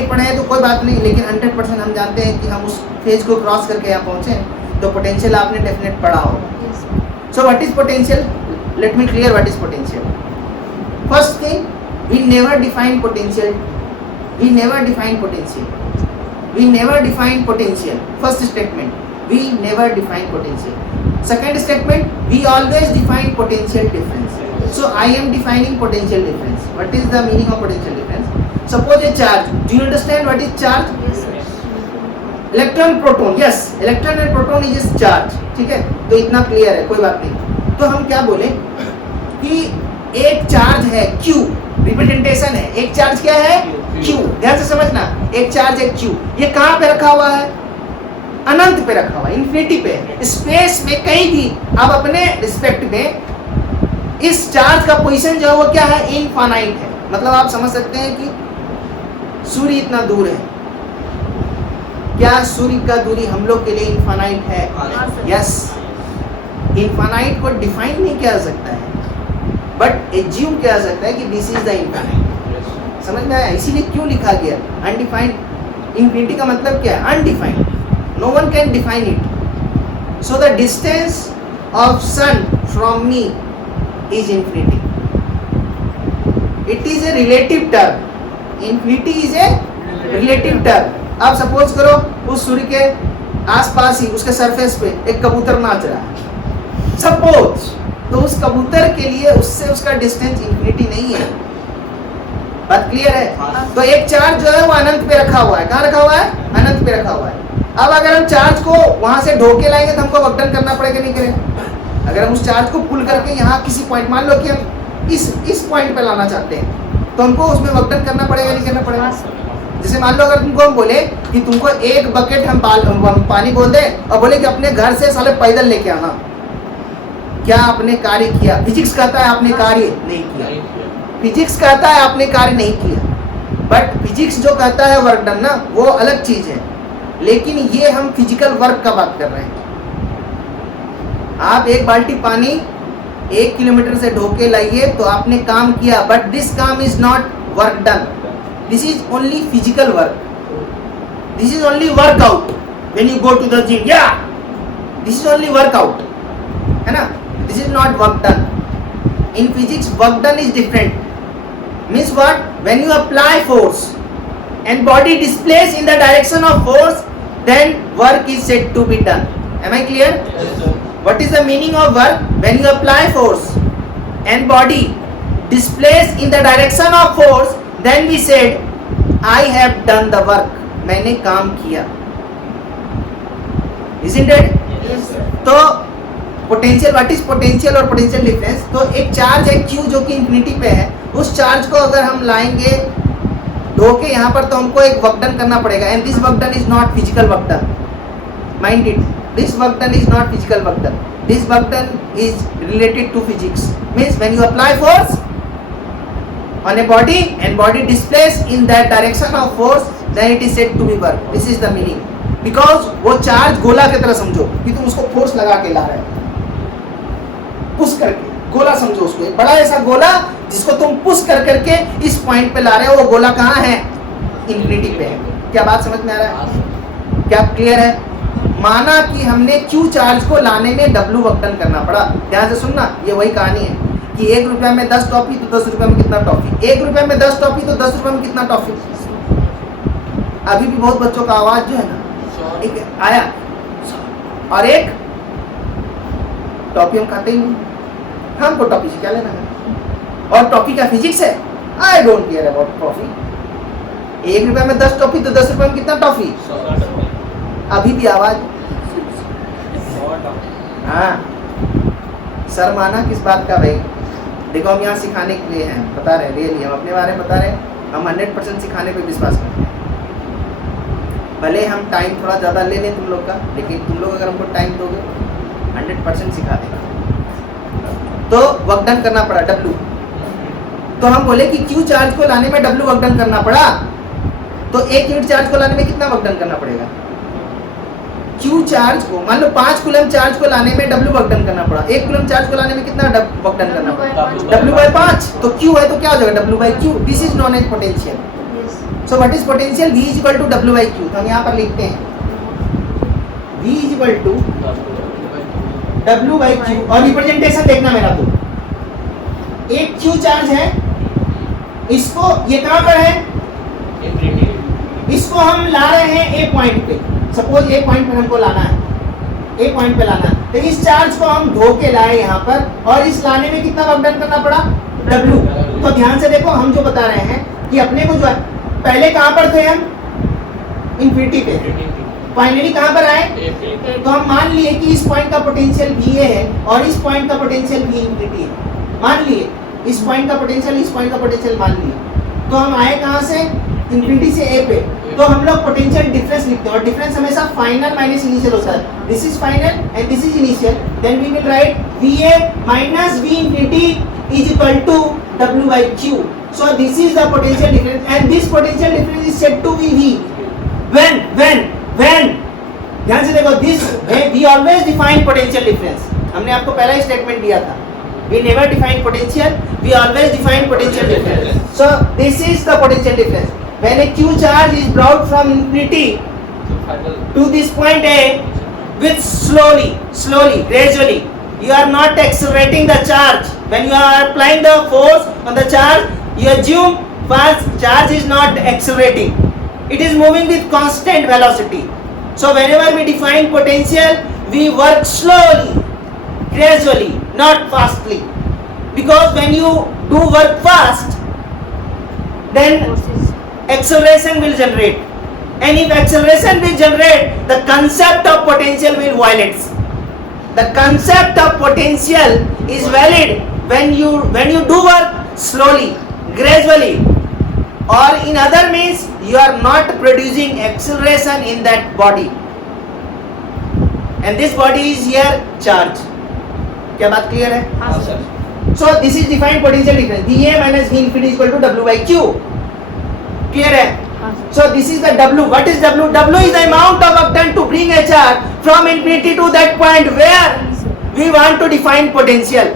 पढ़े हैं तो कोई बात नहीं, लेकिन 100% हम जानते हैं कि हम उस फेज को क्रॉस करके यहाँ पहुँचे हैं, तो पोटेंशियल आपने डेफिनेट पढ़ा होगा. Yes, sir. So what is potential? Let me clear what is potential. First thing, we never define potential. We never define potential. We never define potential. First statement, we never define potential. Second statement, we always define potential difference. So I am defining potential difference. What is the meaning of potential difference? Suppose a charge. Do you understand what is charge? Yes, sir. Electron proton. Yes, electron and proton is charge. ठीक है, तो इतना क्लियर है, कोई बात नहीं. तो हम क्या बोले कि एक चार्ज है Q, रिप्रेजेंटेशन है. एक चार्ज क्या है? Q. ध्यान से समझना, एक चार्ज है Q. ये कहाँ पे रखा हुआ है? अनंत पे रखा हुआ है, इन्फिनिटी पे, स्पेस में कहीं भी. आप अपने रिस्पेक्ट में इस चार्ज का पोजीशन जो है वो क्या है? इनफाइनाइट है. मतलब आप समझ सकते हैं कि सूर्य इतना दूर है. क्या सूर्य का दूरी हम लोग के लिए इनफाइनाइट है? यस. इनफाइनाइट को डिफाइन नहीं किया जा सकता है, बट एज्यूम किया जा सकता है कि दिस इज द इनफाइनाइट. समझ में आया? इसीलिए क्यों लिखा गया अनडिफाइंड. इन्फिनिटी का मतलब क्या है? Undefined. No one can define it. So the distance of sun from me is infinity. It is a relative term. Infinity is a relative term. आप सपोज करो उस सूर्य के आसपास ही उसके सरफेस पे एक कबूतर नाच रहा है, सपोज, तो उस कबूतर के लिए उससे उसका डिस्टेंस इंफिनिटी नहीं है. बात क्लियर है? तो एक चार्ज जो है वो अनंत पे रखा हुआ है. कहाँ रखा हुआ है? अनंत पे रखा हुआ है. अब अगर हम चार्ज को वहां से ढोके लाएंगे तो हमको वर्क डन करना पड़ेगा, नहीं करेंगे? अगर हम उस चार्ज को पुल करके यहाँ किसी पॉइंट, मान लो कि हम इस पॉइंट पे लाना चाहते हैं, तो हमको उसमें वर्क डन करना पड़ेगा, नहीं करना पड़ेगा? जैसे मान लो अगर तुमको हम बोले कि तुमको एक बकेट हम पानी बोल दे और बोले कि अपने घर से साले पैदल लेके आना, क्या आपने कार्य किया? फिजिक्स कहता है आपने कार्य नहीं किया. फिजिक्स कहता है आपने कार्य नहीं किया, बट फिजिक्स जो कहता है वर्क डन ना, वो अलग चीज है. लेकिन ये हम फिजिकल वर्क का बात कर रहे हैं. आप एक बाल्टी पानी 1 किलोमीटर से ढोके लाइए तो आपने काम किया, बट दिस काम is not work done. This is only physical work. This is only workout. When you go to the gym, yeah, this is only workout. है ना? This is not work done. In physics, work done is different. Means what? When you apply force and body displays in the direction of force, then work is said to be done. Am I clear? Yes, sir. What is the meaning of work? When you apply force and body displays in the direction of force, then we said I have done the work. मैंने काम किया. Isn't it? Yes, sir. तो पोटेंशियल, व्हाट इज पोटेंशियल और पोटेंशियल डिफरेंस? तो एक चार्ज है Q जो कि इंफिनिटी पे है, उस चार्ज को अगर हम लाएंगे ढोके यहाँ पर, तो हमको एक वर्क डन करना पड़ेगा. And this work done is not physical work done. Mind it. This work done is not physical work done. This work done is related to physics. Means when you apply force on a body and body displays in that direction of force, then it is said to be work. This is the meaning. Because वो चार्ज गोला की तरह समझो कि तुम उसको फोर्स लगा के ला रहे हो, पुश करके गोला समझो उसको, एक बड़ा ऐसा गोला जिसको तुम पुश कर करके इस पॉइंट पे ला रहे हो, वो गोला कहाँ है? इंफिनिटी पे है। क्या बात समझ में आ रहा है? क्या क्लियर है? माना कि हमने Q चार्ज को लाने में W वर्क डन करना पड़ा। ध्यान से सुनना, ये वही कहानी है कि 1 रुपया में 10 टॉफी तो 10 रुपये में कितना टॉफी, 1 रुपये में 10 टॉफी तो 10 रुपये में कितना टॉफी। अभी भी बहुत बच्चों का आवाज जो है ना, एक आया और एक टॉफी हम खाते ही नहीं, हमको टॉफी से क्या लेना है? और टॉफी क्या फिजिक्स है? I don't care about toffee. 1 रुपये में 10 टॉफी तो 10 रुपये में कितना टॉफी? अभी भी आवाज। हाँ, सर माना किस बात का भाई? देखो हम यहाँ सिखाने के लिए हैं, बता रहे रियली, हम अपने बारे में बता रहे, हम 100% सिखाने पे विश्वास करते हैं। भले हम टाइम थोड़ा ज़्यादा ले लें तुम लोग का, लेकिन तुम लोग अगर हमको टाइम दोगे 100% सिखा देगा। तो वर्क डन करना पड़ा W। तो हम बोले कि Q चार्ज को लाने में W वर्क डन करना पड़ा, तो 1 यूनिट चार्ज को लाने में कितना वर्क डन करना पड़ेगा? Q चार्ज को मान लो 5 कूलम चार्ज को लाने में W वर्क डन करना पड़ा, 1 कूलम चार्ज को लाने में कितना वर्क डन करना पड़ा? W/5। तो Q है तो क्या हो जाएगा? W/Q। This is known as potential. So what is potential? V is equal to W/Q। तो हम यहाँ पर लिखते हैं V is equal to W/Q। और रिप्रेजेंटेशन देखना मेरा, तो एक Q चार्ज है, इसको ये कहाँ पर है? इसको हम ला रहे हैं एक पॉइंट पे, सपोज एक पॉइंट पे हमको लाना है, एक पॉइंट पे लाना है, तो इस चार्ज को हम धो के लाए यहाँ पर, और इस लाने में कितना वर्क डन करना पड़ा? W। तो ध्यान से देखो, हम जो बता रहे हैं कि अपने को जो है, पहले कहाँ पर थे हम? इंफिनिटी पे, फाइनली कहाँ पर आए? तो हम मान लिए कि इस पॉइंट का पोटेंशियल VA है और इस पॉइंट का पोटेंशियल V इंफिनिटी है। मान लिए इस पॉइंट का पोटेंशियल, इस पॉइंट का पोटेंशियल मान लिए। तो हम आए कहाँ से? इंफिनिटी से A पे। तो हम लोग पोटेंशियल डिफरेंस लिखते हैं, और डिफरेंस हमेशा फाइनल माइनस इनिशियल होता है। This is final and this is initial, then we will write VA minus V infinity is equal to W/Q। So this is the potential difference, and this potential difference is said to be V when ध्यान से देखो, this we always define potential difference. हमने आपको पहला ही स्टेटमेंट दिया था, we never define potential, we always define potential difference. So this is the potential difference. When a Q charge is brought from infinity to this point A with slowly, gradually, you are not accelerating the charge. When you are applying the force on the charge, you assume first charge is not accelerating, it is moving with constant velocity. So whenever we define potential, we work slowly, gradually, not fastly, because when you do work fast, then acceleration will generate, and if acceleration will generate, the concept of potential will violate. The concept of potential is valid when you do work slowly, gradually, or in other means you are not producing acceleration in that body, and this body is here charge. क्या बात क्लियर है? हाँ sir. So this is defined potential difference. VA minus V infinity is equal to W/Q. Clear है? हाँ sir. So this is the W. What is W? W is the amount of work done to bring a charge from infinity to that point where we want to define potential.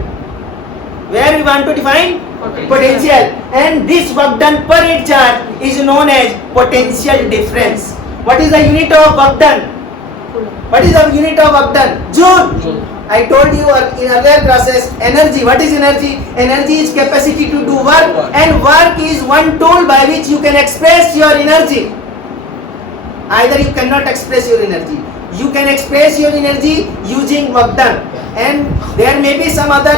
Where we want to define potential. And this work done per unit charge is known as potential difference. What is the unit of work done? What is the unit of work done? Joule. I told you in earlier classes, energy. What is energy? Energy is capacity to do work, and work is one tool by which you can express your energy. Either you cannot express your energy. You can express your energy using work done, and there may be some other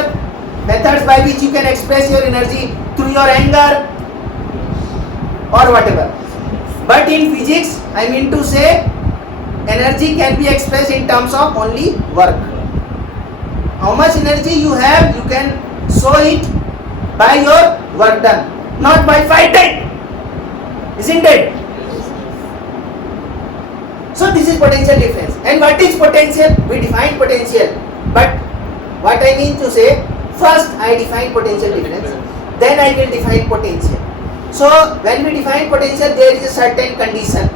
methods by which you can express your energy through your anger or whatever. But in physics, I mean to say, energy can be expressed in terms of only work. How much energy you have, you can show it by your work done, not by fighting, isn't it? So this is potential difference. And what is potential? We define potential. But what I mean to say, first I define potential difference, then I will define potential. So when we define potential, there is a certain condition.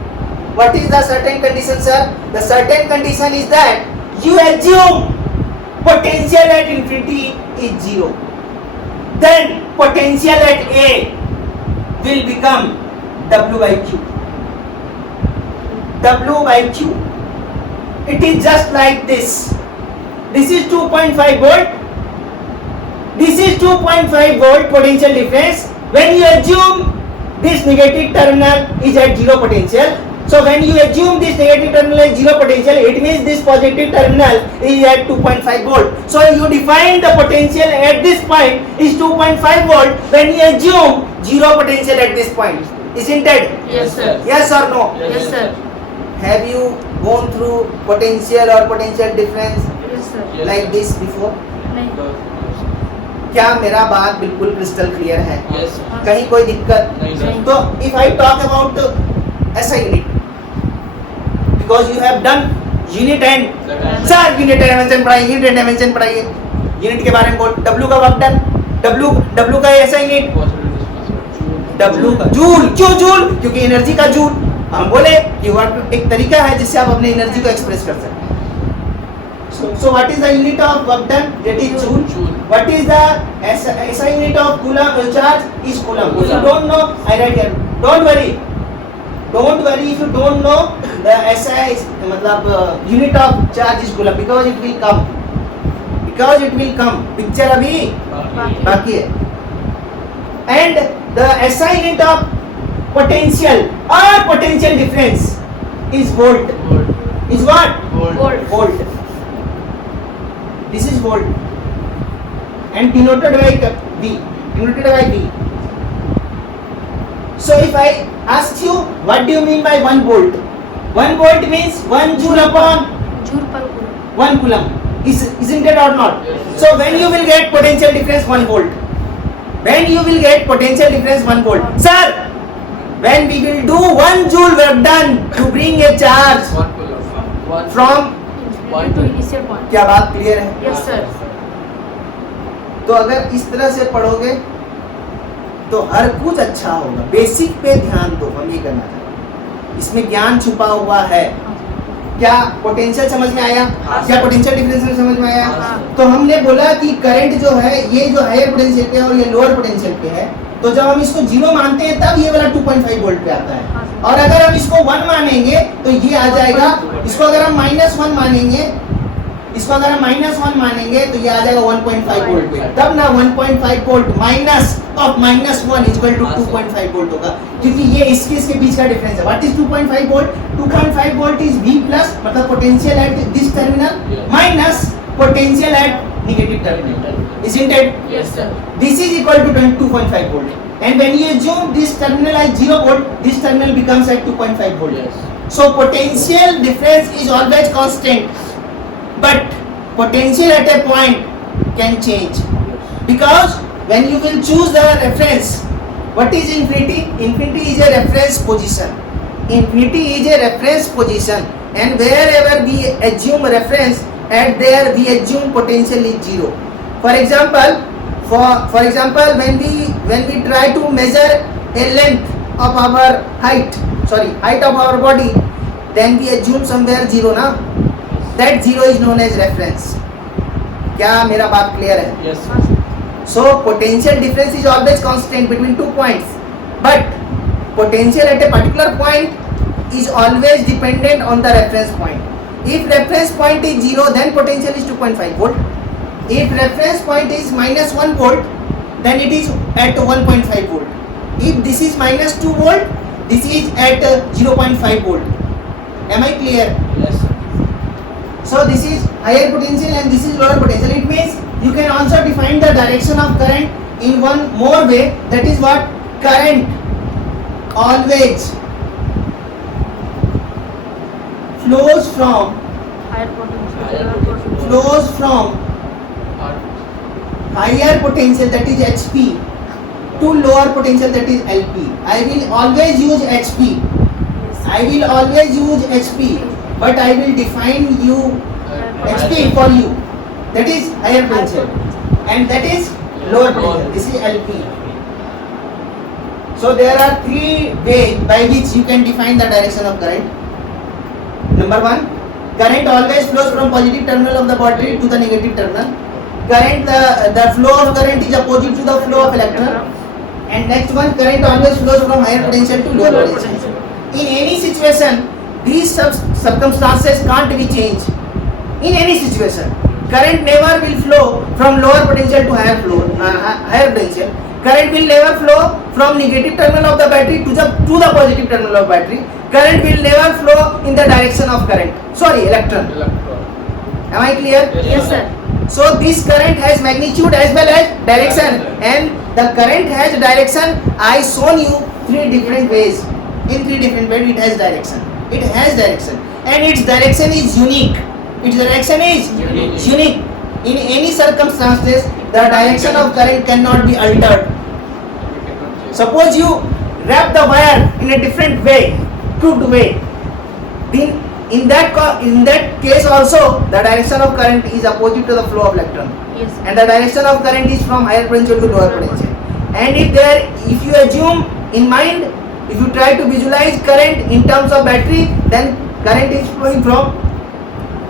What is the certain condition, sir? The certain condition is that you assume potential at infinity is 0. Then potential at A will become W by Q. W by Q. It is just like this. This is 2.5 volt. This is 2.5 volt potential difference. When you assume this negative terminal is at 0 potential, so when you assume this negative terminal is 0 potential, it means this positive terminal is at 2.5 volt. So you define the potential at this point is 2.5 volt when you assume 0 potential at this point. Isn't it? Yes, sir. Yes or no? Yes, sir. Have you gone through potential or potential difference Yes, sir. Yes, like sir. this before? नहीं. क्या मेरा बात बिल्कुल क्रिस्टल क्लियर है? Yes, sir. कहीं कोई दिक्कत? नहीं, sir. तो if I talk about SI unit, because you have done unit and sir unit dimension पढ़ाइए, यूनिट डायमेंशन पढ़ाइए, यूनिट के बारे में बोल, W का वर्क डन, W का ऐसा यूनिट, W का जूल, क्यों जूल? क्योंकि एनर्जी का जूल. हम बोले कि वर्क एक तरीका है जिससे आप अपने एनर्जी को एक्सप्रेस कर सकते हैं. So what is the unit of work done? That is joule. Joule. What is the SI unit of coulomb charge? Is coulomb. If you Coulomb. don't know, I write here. Don't worry. Don't worry if you don't know the SI मतलब unit of charge is coulomb because it will come. Because it will come. Picture अभी बाकी है. And the SI unit of potential or potential difference is volt. Is what? Volt. Volt. This is volt and denoted by V. Denoted by V. So if I ask you, what do you mean by 1 volt? 1 volt means 1 joule upon Joule per coulomb. 1 coulomb. Isn't it or not? Yes. So when you will get potential difference 1 volt. When you will get potential difference 1 volt. Sir, when we will do 1 joule work done to bring a charge from, Infinity to initial point. क्या बात क्लियर है? Yes, sir. तो अगर इस तरह से पढ़ोगे तो हर कुछ अच्छा होगा. बेसिक पे ध्यान दो, हम ये करना चाहते हैं. इसमें ज्ञान छुपा हुआ है. क्या पोटेंशियल समझ में आया? हाँ, क्या सर. पोटेंशियल डिफरेंस समझ में आया? हाँ. तो हमने बोला कि करंट जो है ये जो हायर पोटेंशियल पे है और ये लोअर पोटेंशियल पे है, तो जब हम इसको 0 मानते हैं तब ये वाला 2.5 वोल्ट पे आता है. हाँ, सर. और अगर हम इसको 1 मानेंगे तो ये आ जाएगा. इसको अगर हम -1 मानेंगे, इसको अगर हम -1 मानेंगे तो ये आ जाएगा 1.5 वोल्ट पे. तब ना 1.5 volt minus of -1 equal to 2.5 volt होगा, क्योंकि ये इसके बीच का डिफरेंस है. What is 2.5 volt? 2.5 volt is V plus मतलब potential at this terminal minus potential at negative terminal. Isn't it? Yes, sir. This is equal to 2.5 volt. And when you assume this terminal as 0 volt, this terminal becomes at 2.5 volt. Yes. So potential difference is always constant, but potential at a point can change because when you will choose the reference, what is infinity? Infinity is a reference position. Infinity is a reference position, and wherever we assume reference, at there we assume potential is 0. For example, when we try to measure a length of our height of our body, then we assume somewhere 0 ना. That 0 is known as reference. क्या मेरा बात clear है? Yes. So potential difference is always constant between 2 points, but potential at a particular point is always dependent on the reference point. If reference point is 0, then potential is 2.5 volt. If reference point is -1 volt, then it is at 1.5 volt. If this is -2 volt, this is at 0.5 volt. Am I clear? Yes, sir. So this is higher potential and this is lower potential. It means you can also define the direction of current in one more way. That is what? Current always flows from Higher potential. Higher lower potential. flows from higher potential, that is HP, to lower potential, that is LP. I will always use HP. Yes. I will always use HP but I will define you HP for you. That is higher potential, and that is lower potential. This is LP. So there are three ways by which you can define the direction of current. Number one, current always flows from positive terminal of the battery to the negative terminal. Current, the flow of current is opposite to the flow of electron. And next one, current always flows from higher potential to lower potential. In any situation, these circumstances can't be changed. In any situation, current never will flow from lower potential to higher potential. Current will never flow from negative terminal of the battery to the positive terminal of battery. Current will never flow in the direction of electron. Am I clear? Yes, sir. So this current has magnitude as well as direction, and the current has direction. I shown you three different ways. In three different ways it has direction. It has direction, and its direction is unique. Its direction is unique. In any circumstances, the direction of current cannot be altered. Suppose you wrap the wire in a different way, crooked way, then in that case also the direction of current is opposite to the flow of electron, Yes. and the direction of current is from higher potential to lower potential. And if you assume in mind, if you try to visualize current in terms of battery, then current is flowing from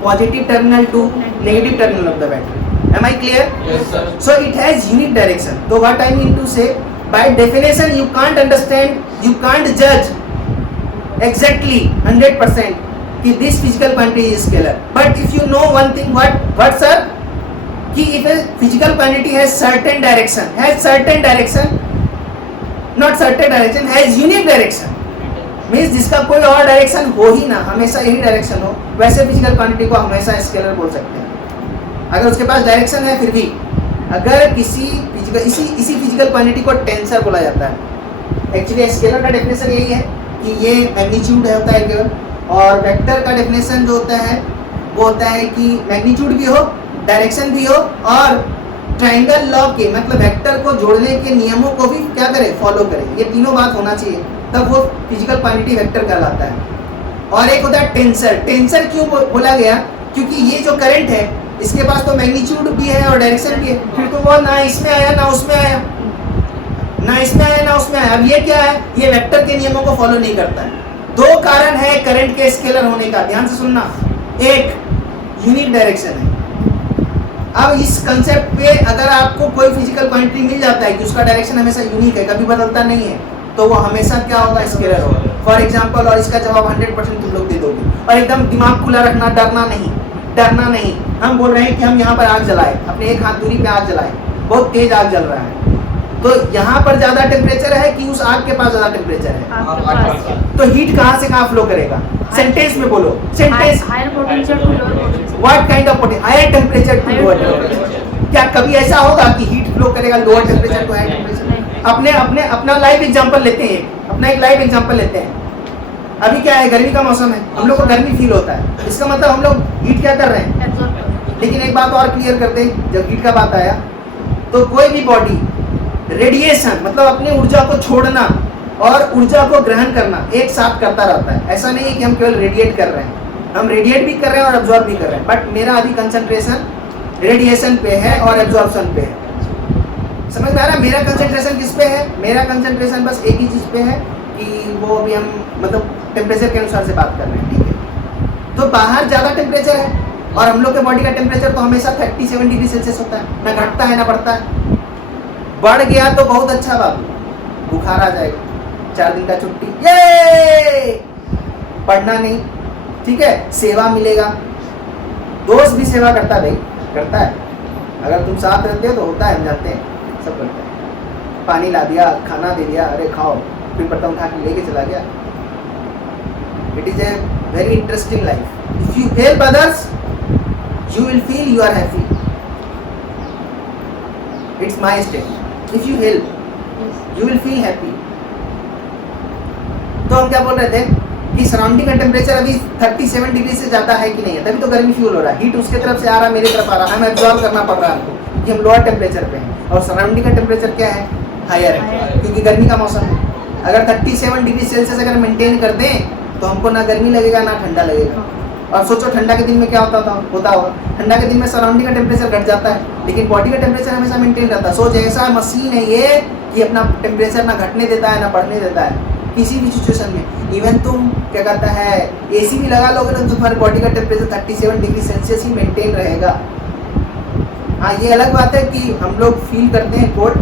positive terminal to negative terminal of the battery. Am I clear? Yes, sir. So it has unique direction. So what I mean to say, by definition you can't understand, you can't judge exactly 100% कि this physical quantity is scalar. But if you know one thing, what sir? कि if a physical quantity has certain direction, not certain direction, has unique direction, means जिसका कोई और डायरेक्शन हो ही ना, हमेशा यही डायरेक्शन हो, वैसे फिजिकल क्वांटिटी को हमेशा स्केलर बोल सकते हैं. अगर उसके पास डायरेक्शन है फिर भी, अगर किसी इसी फिजिकल क्वांटिटी को टेंसर बोला जाता है. एक्चुअली स्केलर का डेफिनेशन यही है कि ये मैग्नीट्यूड होता है केवल, और वेक्टर का डेफिनेशन जो होता है वो होता है कि मैग्नीट्यूड भी हो, डायरेक्शन भी हो, और ट्रायंगल लॉ के मतलब वेक्टर को जोड़ने के नियमों को भी क्या करे, फॉलो करे. ये तीनों बात होना चाहिए, तब वो फिजिकल क्वांटिटी वेक्टर कहलाता है. और एक होता है टेंसर. टेंसर क्यों बोला गया? क्योंकि ये जो करंट है इसके पास तो मैग्नीट्यूड भी है और डायरेक्शन भी है, फिर तो वो ना इसमें आया ना उसमें आया, ना इसमें आया ना उसमें आया. अब ये क्या है, ये वेक्टर के नियमों को फॉलो नहीं करता है. दो कारण है करंट के स्केलर होने का, ध्यान से सुनना. एक, यूनिक डायरेक्शन है. अब इस कंसेप्ट पे अगर आपको कोई फिजिकल क्वांटिटी मिल जाता है कि उसका डायरेक्शन हमेशा यूनिक है, कभी बदलता नहीं है, तो वो हमेशा क्या होगा, स्केलर होगा. फॉर एग्जांपल, और इसका जवाब 100% तुम लोग दे दोगे. और एकदम दिमाग खुला रखना, डरना नहीं. हम बोल रहे हैं कि हम यहाँ पर आग जलाए, अपने एक हाथ दूरी पे आग जलाए, बहुत तेज आग जल रहा है, तो यहाँ पर ज्यादा टेम्परेचर है कि उस आग के पास ज्यादा टेम्परेचर है? आपके पास. तो हीट कहाँ से कहाँ फ्लो करेगा? सेंटेंस में बोलो. Sentence. Higher potential to lower potential. What kind of potential? Higher temperature to lower temperature. क्या कभी ऐसा होगा कि हीट फ्लो करेगा lower temperature to higher temperature? अपना लाइव एग्जांपल लेते हैं, अपना एक लाइव एग्जांपल लेते हैं. अभी क्या है, गर्मी का मौसम है, हम लोग को गर्मी फील होता है, इसका मतलब हम लोग हीट क्या कर रहे हैं? एब्जॉर्ब कर. लेकिन एक बात और क्लियर करते हैं, जब हीट का बात आया तो कोई भी बॉडी रेडिएशन मतलब अपनी ऊर्जा को छोड़ना और ऊर्जा को ग्रहण करना एक साथ करता रहता है. ऐसा नहीं है कि हम केवल रेडिएट कर रहे हैं, हम रेडिएट भी कर रहे हैं और एब्जॉर्ब भी कर रहे हैं, बट मेरा अभी कंसंट्रेशन रेडिएशन पे है और एब्जॉर्प्शन पे है. समझ में आ रहा है? मेरा कंसंट्रेशन किस पे है? मेरा कंसंट्रेशन बस एक ही चीज़ पे है कि वो अभी हम मतलब टेम्परेचर के अनुसार से बात कर रहे हैं, ठीक है? तो बाहर ज़्यादा टेम्परेचर है और हम लोग के बॉडी का टेम्परेचर तो हमेशा 37 डिग्री सेल्सियस होता है, ना घटता है ना बढ़ता है. बढ़ गया तो बहुत अच्छा बाबू, बुखार आ जाएगा, 4 दिन का छुट्टी, ये पढ़ना नहीं, ठीक है, सेवा मिलेगा. दोस्त भी सेवा करता है भाई, करता है. अगर तुम साथ रहते हो तो होता है, हम जानते हैं, सब करते हैं. पानी ला दिया, खाना दे दिया, अरे खाओ, फिर बर्तन उठा के लेके चला गया. It is a very interesting life. If you help others you will feel you are happy. It's my statement. If you help, you will feel happy. तो हम क्या बोल रहे थे कि सराउंडिंग का टेम्परेचर अभी 37 डिग्री से ज़्यादा है कि नहीं है, तभी तो गर्मी फ्यूल हो रहा है. हीट उसके तरफ से आ रहा है, मेरी तरफ आ रहा है, हमें एब्जॉर्ब करना पड़ रहा है हमको कि हम लोअर टेम्परेचर पे हैं, और सराउंडिंग का टेम्परेचर क्या है, हायर है, क्योंकि गर्मी का मौसम है. अगर 37 डिग्री सेल्सियस अगर मेंटेन कर दें तो हमको ना गर्मी लगेगा ना ठंडा लगेगा. और सोचो ठंडा के दिन में क्या होता होगा। ठंडा के दिन में सराउंडिंग का टेम्परेचर घट जाता है, लेकिन बॉडी का टेम्परेचर हमेशा मेंटेन रहता है। सो जैसा मशीन है ये कि अपना टेम्परेचर ना घटने देता है ना बढ़ने देता है किसी भी सिचुएशन में। इवन तुम क्या कहता है एसी भी लगा लोगे तो तुम्हारे बॉडी का टेम्परेचर 37 डिग्री सेल्सियस ही मेंटेन रहेगा। हाँ, ये अलग बात है कि हम लोग फील करते हैं कोल्ड,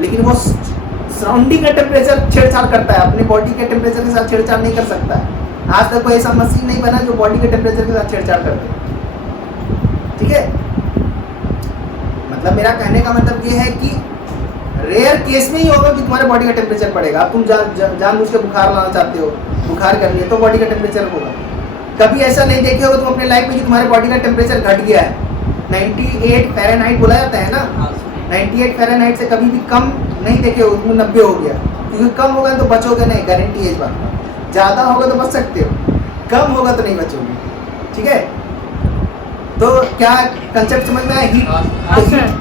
लेकिन वो सराउंडिंग का टेम्परेचर छेड़छाड़ करता है, अपने बॉडी के टेम्परेचर के साथ छेड़छाड़ नहीं कर सकता है। आज तक कोई ऐसा मशीन नहीं बना जो बॉडी के टेम्परेचर के साथ छेड़छाड़ कर दे। ठीक है, मतलब मेरा कहने का मतलब ये है कि रेयर केस में ही होगा कि तुम्हारे बॉडी का टेम्परेचर बढ़ेगा। अब तुम जानबूझ के बुखार लाना चाहते हो, बुखार कर लिया तो बॉडी का टेम्परेचर होगा। कभी ऐसा नहीं देखे हो तुम अपने लाइफ में कि तुम्हारे बॉडी का टेम्परेचर घट गया है। 98 फ़ारेनहाइट बोला जाता है ना, 98 फ़ारेनहाइट से कभी भी कम नहीं देखे हो, तुम 90 हो गया, क्योंकि कम होगा तो बचोगे नहीं, गारंटी है इस बात का। ज़्यादा होगा तो बच सकते हो, कम होगा तो नहीं बचोगे। ठीक है, तो क्या कंसेप्ट समझ में आया? हीट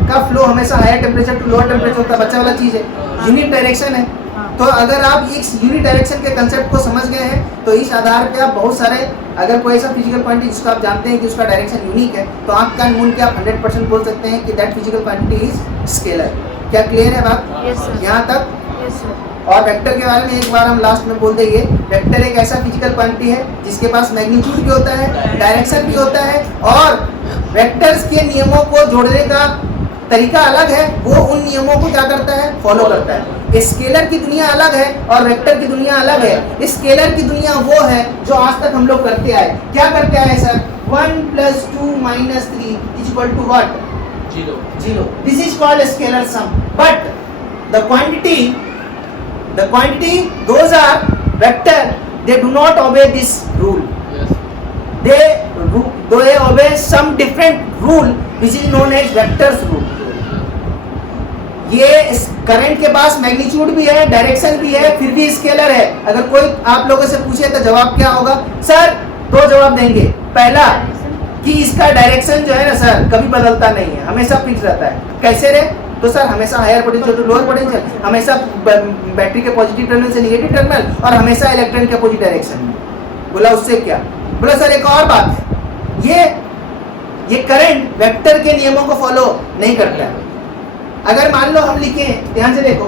का फ्लो हमेशा higher temperature to lower temperature होता है, बच्चा वाला चीज़ है, यूनिट डायरेक्शन है। तो अगर आप इस यूनिट डायरेक्शन के कंसेप्ट को समझ गए हैं तो इस आधार पे आप बहुत सारे, अगर कोई ऐसा फिजिकल क्वांटिटी जिसको आप जानते हैं कि उसका डायरेक्शन यूनिक है, तो आँख कान मूंद के आप 100% बोल सकते हैं कि that physical quantity is scalar. क्या क्लियर है बात? Yes, sir. यहाँ तक? Yes, sir. और वेक्टर के बारे में एक बार हम लास्ट में बोल देंगे। वेक्टर एक ऐसा फिजिकल क्वांटिटी है जिसके पास मैग्नीट्यूड भी होता है, डायरेक्शन भी होता है, और वेक्टर्स के नियमों को जोड़ने का तरीका अलग है, वो उन नियमों को क्या करता है? फॉलो करता है। स्केलर की दुनिया अलग है और वेक्टर की दुनिया अलग है। स्केलर की दुनिया वो है जो आज तक हम लोग करते आए। क्या करते आए sir? 1 + 2 - 3 = what? 0. This is called scalar sum. But the quantity, those are vector. They do not obey this rule. They obey some different rule which is known as vectors rule. ये करंट के पास मैग्नीट्यूड भी है, डायरेक्शन भी है, फिर भी स्केलर है। अगर कोई आप लोगों से पूछे तो जवाब क्या होगा? सर 2 जवाब देंगे। पहला कि इसका डायरेक्शन जो है ना सर कभी बदलता नहीं है, हमेशा फिक्स रहता है। कैसे रे? तो सर हमेशा higher potential to lower potential, हमेशा बैटरी के पॉजिटिव टर्मिनल से नेगेटिव टर्मिनल, और हमेशा इलेक्ट्रॉन के अपोजिट डायरेक्शन में। बोला उससे क्या? बोला सर एक और बात है, ये करंट वेक्टर के नियमों को फॉलो नहीं करता है। अगर मान लो हम लिखें, ध्यान से देखो,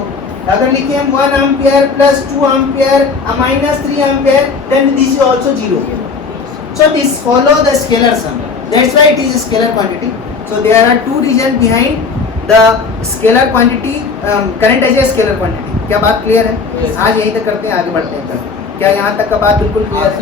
अगर लिखें हम 1 ampere + 2 ampere -3 ampere, then this is also 0. So this follow the scalar sum. That's why it is a scalar quantity. So there are 2 reasons behind the scalar quantity, current as a scalar quantity. क्या बात क्लियर है? आज यहीं तक करते हैं, आगे बढ़ते हैं। क्या यहाँ तक का बात बिल्कुल क्लियर है?